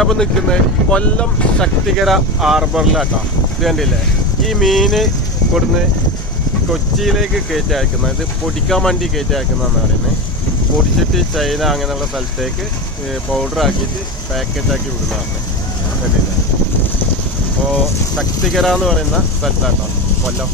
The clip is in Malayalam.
അപ്പോൾ നിൽക്കുന്നത് കൊല്ലം ശക്തികര ഹാർബറിലാട്ടോ. ഇത് കണ്ടില്ലേ, ഈ മീന് കൊടുന്ന് കൊച്ചിയിലേക്ക് കയറ്റി അയക്കുന്നത്, ഇത് പൊടിക്കാൻ വേണ്ടി കയറ്റി അയക്കുന്നതെന്ന് പറയുന്നത്. പൊടിച്ചിട്ട് ചൈന അങ്ങനെയുള്ള സ്ഥലത്തേക്ക് പൗഡർ ആക്കിയിട്ട് പാക്കറ്റാക്കി വിടുന്നതാണ്. കണ്ടില്ലേ, അപ്പോൾ ശക്തികര എന്ന് പറയുന്ന സ്ഥലത്താട്ടോ കൊല്ലം.